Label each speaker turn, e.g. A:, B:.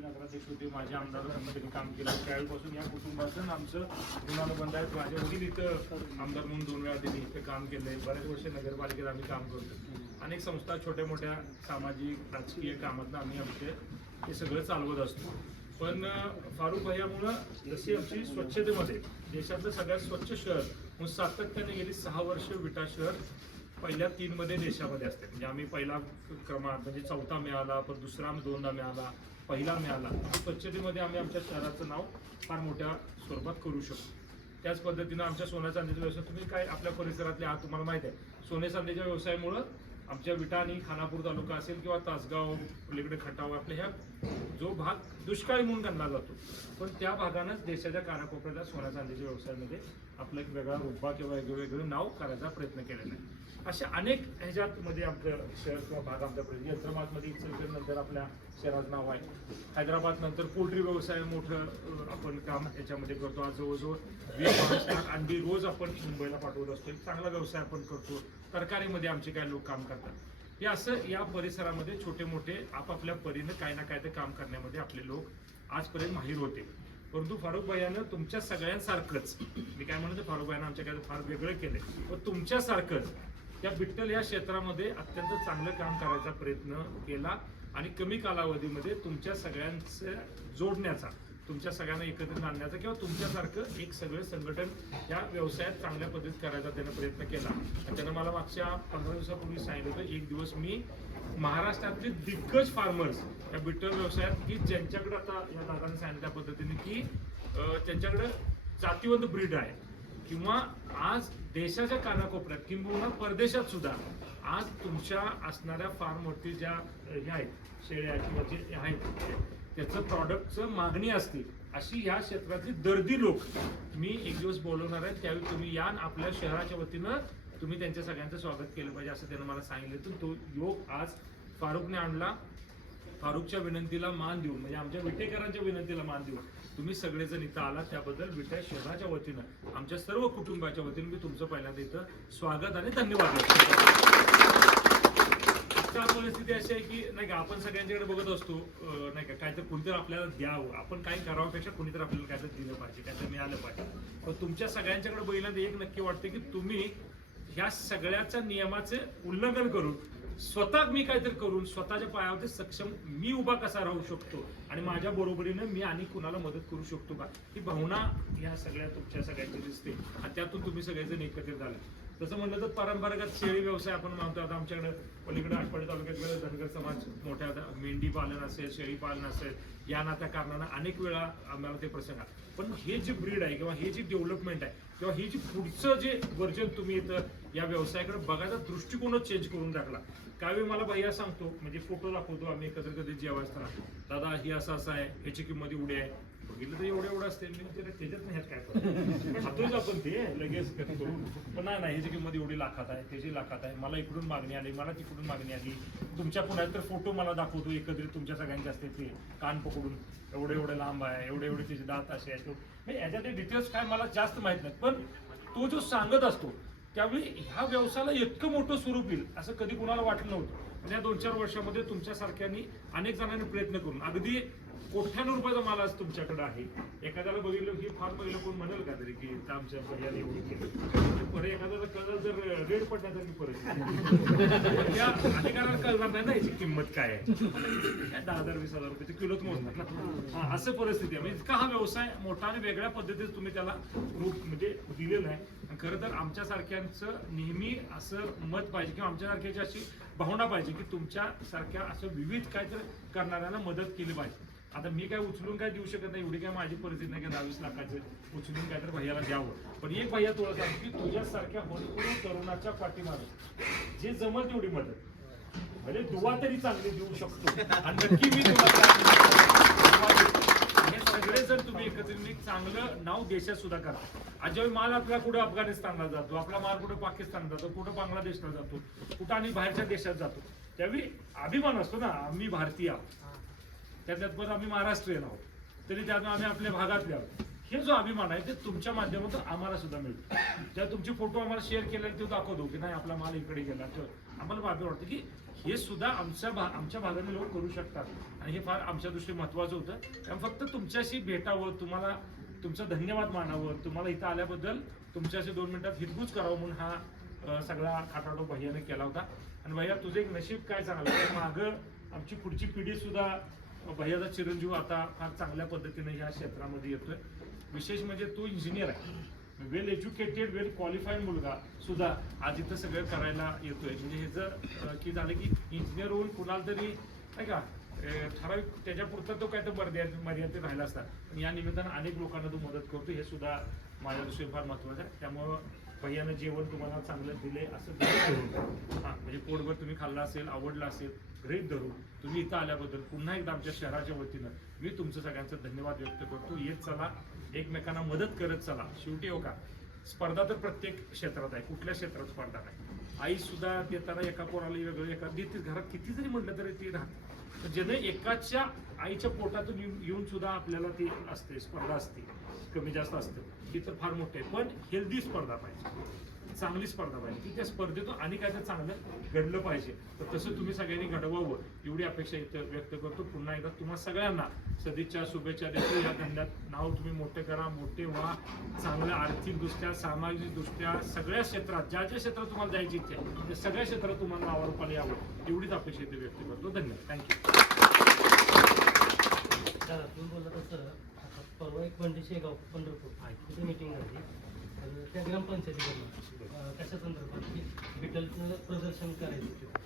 A: ज्यावेळी नगराध्यक्ष होते माझे आमदार त्यांनी काम केलं. त्यावेळेपासून या कुटुंबाचं आमचं ऋणानुबंध आहे माझे वडील इथं आमदार म्हणून दोन वेळा त्यांनी इथं काम केलंय. बरेच वर्ष नगरपालिकेत आम्ही काम करतो अनेक संस्था छोट्या मोठ्या सामाजिक राजकीय कामातनं आम्ही आमचे हे सगळं चालवत असतो. पण फारुख भैयामुळं जशी आमची स्वच्छतेमध्ये देशातलं सगळ्यात स्वच्छ शहर म्हणून सातत्याने गेली सहा वर्ष विटा शहर पहिल्या तीनमध्ये देशामध्ये असते. म्हणजे आम्ही पहिला क्रमांक म्हणजे चौथा मिळाला पण दुसरा दोनदा मिळाला पहिला मिळाला. स्वच्छतेमध्ये आम्ही आमच्या शहराचं नाव फार मोठ्या स्वरूपात करू शकतो. त्याच पद्धतीनं आमच्या सोन्या चांदीचा व्यवसाय तुम्ही काय आपल्या परिसरातले आहात तुम्हाला माहिती आहे. सोने चांदीच्या व्यवसायामुळं आमच्या विटा आणि खानापूर तालुका असेल किंवा तासगाव पलीकडे खटाव आपल्या ह्या जो भाग दुष्काळी म्हणून गणला जातो पण त्या भागानंच देशाच्या कानाकोपऱ्याला सोन्या चांदीच्या व्यवसायामध्ये आपलं एक वेगळा रुपा किंवा वेगवेगळं नाव करायचा प्रयत्न केलेला आहे. अशा अनेक ह्याच्यात मध्ये आपलं शहर किंवा भाग आमच्या प्रदेश हैदराबादमध्ये नंतर आपल्या शहराचं नाव आहे. हैदराबाद नंतर पोल्ट्री व्यवसाय मोठं आपण काम याच्यामध्ये करतो. आज जवळजवळ वीस अंडी रोज आपण मुंबईला पाठवत असतो. एक चांगला व्यवसाय आपण करतो. तरकारीमध्ये आमचे काही लोक काम करतात. हे असं या परिसरामध्ये छोटे मोठे आपापल्या परीनं काही ना काही ते काम करण्यामध्ये आपले लोक आजपर्यंत माहीर होते. परंतु फारुख भाईयानं तुमच्या सगळ्यांसारखंच मी काय म्हणतो फारुख भाईनं आमच्या काय फार वेगळं केलंय पण तुमच्यासारखंच त्या बिट्टल या क्षेत्रामध्ये अत्यंत चांगलं काम करायचा प्रयत्न केला आणि कमी कालावधीमध्ये तुमच्या सगळ्यांचं जोडण्याचा तुमच्या सगळ्यांना एकत्रित आणण्याचा किंवा तुमच्यासारखं एक सगळं संघटन या व्यवसायात चांगल्या पद्धतीत करायचा त्यानं प्रयत्न केला. आणि त्यानं मला मागच्या पंधरा दिवसापूर्वी सांगितलं होतं एक दिवस मी महाराष्ट्रातले दिग्गज फार्मर्स या बिट्टल व्यवसायात की ज्यांच्याकडे आता या दादाने सांगितल्या पद्धतीने की त्यांच्याकडं त्यांच्याकडे जातीवंत ब्रीड आहे. किंवा आज देशाच्या कानाकोपऱ्यात किंबहुना परदेशात सुद्धा आज तुमच्या असणाऱ्या फार्मवरती ज्या ह्या आहेत शेळ्या किंवा जे आहेत त्याचं प्रॉडक्टचं मागणी असते अशी या क्षेत्रातली दर्दी लोक. मी एक दिवस बोलवणार आहे त्यावेळी तुम्ही या आपल्या शहराच्या वतीनं तुम्ही त्यांच्या सगळ्यांचं स्वागत केलं पाहिजे असं त्यानं मला सांगितलं. तर तो योग आज फारुखने आणला. फारुखच्या विनंतीला मान देऊन म्हणजे आमच्या विटेकरांच्या विनंतीला मान देऊन तुम्ही सगळेजण इथं आला त्याबद्दल विटा शहराच्या वतीनं आमच्या सर्व कुटुंबाच्या वतीनं मी तुमचं पहिल्यांदा इथं स्वागत आणि धन्यवाद आजच्या परिस्थिती अशी आहे की नाही का आपण सगळ्यांच्याकडे बघत असतो अं, नाही का काहीतरी कोणीतरी आपल्याला द्यावं. आपण काही करावापेक्षा कोणीतरी आपल्याला काहीतरी दिलं पाहिजे काहीतरी मिळालं पाहिजे. पण तुमच्या सगळ्यांच्याकडे बघितल्यानंतर एक नक्की वाटते की तुम्ही ह्या सगळ्याच्या नियमाचे उल्लंघन करून स्वतः मी काहीतरी करून स्वतःच्या पायावरती सक्षम मी उभा कसा राहू शकतो? आणि माझ्या बरोबरीनं मी आणि कुणाला मदत करू शकतो का? ही भावना ह्या सगळ्या तुमच्या सगळ्यांची दिसते. आणि त्यातून तुम्ही सगळेजण एकत्रित झाले. तसं म्हणलं तर परंपरागत शेळी व्यवसाय आपण म्हणतो आता आमच्याकडे पलीकडे आठवडी तालुक्यातलं धनगर समाज मोठ्या मेंढी पालन असेल शेळी पालन असेल या नात्या कारणानं अनेक वेळा आम्हाला ते प्रसंग आले. पण हे जे ब्रीड आहे किंवा हे जे डेव्हलपमेंट आहे किंवा हे जे पुढचं जे वर्जन तुम्ही इथं या व्यवसायाकडे बघायचा दृष्टिकोनच चेंज करून टाकला. काही मला भैया सांगतो म्हणजे फोटो दाखवतो आम्ही एकत्र कधी जेव्हा असताना दादा ही असं असं आहे ह्याची किंमत एवढी आहे. बघितलं तर एवढं एवढं असते मी म्हणते, त्याच्यात नाही ह्यात काय खातोच आपण ते लगेच करून पण नाही नाही ह्याची किंमत एवढी लाखात आहे त्याची लाखात आहे. मला इकडून मागणी आली मला तिकडून मागणी आली. तुमच्या पुण्यात तर फोटो मला दाखवतो एकत्रित तुमच्या सगळ्यांचे असते ते कान पकडून. एवढे एवढे लांब आहे एवढे एवढे त्याचे दात असे आहेत. म्हणजे याच्यातले डिटेल्स काय मला जास्त माहीत नाहीत. पण तो जो सांगत असतो त्यावेळी ह्या व्यवसायाला इतकं मोठं स्वरूप येईल असं कधी कुणाला वाटलं नव्हतं. म्हणजे या दोन चार वर्षामध्ये तुमच्यासारख्यांनी अनेक जणांनी प्रयत्न करून अगदी कोट्यानं रुपयाचा माल आज तुमच्याकडे आहे. एखाद्याला बघितलं की फार पहिलं कोण म्हणेल का तरी की आमच्या पर्याय एवढी केली. परत एखाद्याला कळलं जर रेड पडण्यासारखी परिस्थिती त्या अधिकाऱ्याला कळणार नाही ना याची किंमत काय आहे. दहा हजार वीस हजार रुपये किलोच मोजणार ना. असं परिस्थिती आहे. म्हणजे इतका हा व्यवसाय मोठा आणि वेगळ्या पद्धतीने तुम्ही त्याला रूप म्हणजे दिलेलं आहे. खरं तर आमच्यासारख्यांचं नेहमी असं मत पाहिजे किंवा आमच्यासारख्याची अशी भावना पाहिजे की तुमच्या सारख्या असं विविध काहीतरी करणाऱ्यांना मदत केली पाहिजे. आता मी काय उचलून काय देऊ शकत नाही एवढी काय माझी परिस्थिती नाही दहावीस लाखाचं उचलून काय तर भैयाला द्यावं. पण एक भैया तुला सांग की तुझ्यासारख्या भरपूर तरुणाच्या पाठीमागे जे जमल तेवढी मदत. म्हणजे दुवा तरी चांगली देऊ शकतो. आणि नक्की मी तुला हे सगळे जर तुम्ही एकत्रित चांगलं नाव देशात सुद्धा करा. अजय माल आपला कुठं अफगाणिस्तानला जातो आपला माल कुठं पाकिस्तानला जातो कुठं बांगलादेशला जातो कुठं आणि बाहेरच्या देशात जातो त्यावेळी अभिमान असतो ना आम्ही भारतीय आहोत. त्यातल्यात पण आम्ही महाराष्ट्रीयन आहोत. तरी त्यातून आम्ही आपल्या भागातले आहोत. हे जो अभिमान आहे ते तुमच्या माध्यमातून आम्हाला सुद्धा मिळतो. जेव्हा तुमचे फोटो आम्हाला शेअर केले ते दाखवतो की नाही आपला माल इकडे गेला. तर आम्हाला बाबी वाटतं की हे सुद्धा आमच्या भा आमच्या भागाने लोक करू शकतात. आणि हे फार आमच्या दृष्टीने महत्वाचं होतं. त्यामुळे फक्त तुमच्याशी भेटावं तुम्हाला तुमचं धन्यवाद मानावं तुम्हाला इथं आल्याबद्दल तुमच्याशी दोन मिनिटात हितगुज करावं म्हणून हा सगळा खाटाटो भैयाने केला होता. आणि भैया तुझं एक नशीब काय चांगलं मागं आमची पुढची पिढी सुद्धा भैयाचा चिरंजीव आता फार चांगल्या पद्धतीने या क्षेत्रामध्ये येतोय. विशेष म्हणजे तो इंजिनियर आहे. वेल एज्युकेटेड वेल क्वालिफाईड मुलगा सुद्धा आज इथं सगळं करायला येतोय. म्हणजे हे जर की झालं की इंजिनियर होऊन कुणाला तरी नाही का ठराविक ठराविक त्याच्यापुरता तो काय तर मर्यादित मर्यादित राहिला असता. या निमित्तानं अनेक लोकांना तो मदत करतो हे सुद्धा माझ्या दृष्टीने फार महत्वाचं आहे. त्यामुळं भैयानं जेवण तुम्हाला चांगलं दिले असं धरून म्हणजे पोटभर तुम्ही खाल्लं असेल आवडलं असेल गृहीत धरून तुम्ही इथं आल्याबद्दल पुन्हा एकदा आमच्या शहराच्या वतीनं मी तुमचं सगळ्यांचं धन्यवाद व्यक्त करतो. येत चला एकमेकांना मदत करत चला. शेवटी हो का स्पर्धा तर प्रत्येक क्षेत्रात आहे कुठल्या क्षेत्रात स्पर्धा नाही. आई सुद्धा देताना एका पोराला वेगळं एका देते घरात किती जरी म्हटलं तरी ती राहते. ज्याने एकाच्या आईच्या पोटातून येऊन येऊन सुद्धा आपल्याला ती असते स्पर्धा असते कमी जास्त असते ती तर फार मोठी आहे. पण हेल्दी स्पर्धा पाहिजे. चांगली स्पर्धा पाहिजे. की त्या स्पर्धेतून आणि काय तर चांगलं घडलं पाहिजे. तर तसं तुम्ही सगळ्यांनी घडवावं. एवढी अपेक्षा इथं व्यक्त करतो. पुन्हा एकदा तुम्हा सगळ्यांना सदिच्छा शुभेच्छा देतो. या धंद्यात नाव तुम्ही मोठे करा मोठे व्हा. चांगलं आर्थिकदृष्ट्या सामाजिकदृष्ट्या सगळ्या क्षेत्रात ज्या ज्या क्षेत्रात तुम्हाला जायची इच्छा आहे त्या सगळ्या क्षेत्रात तुम्हाला नावारूपाला यावं. एवढीच अपेक्षा इथे व्यक्त करतो. धन्यवाद. थँक्यू
B: तुम्ही बोलला तसं. परवा एक बंडी शेगाव पंढरपूर तिथे मिटिंग झाली. त्या ग्रामपंचायतीकडनं कशा संदर्भात की विठ्ठलचं प्रदर्शन करायचं?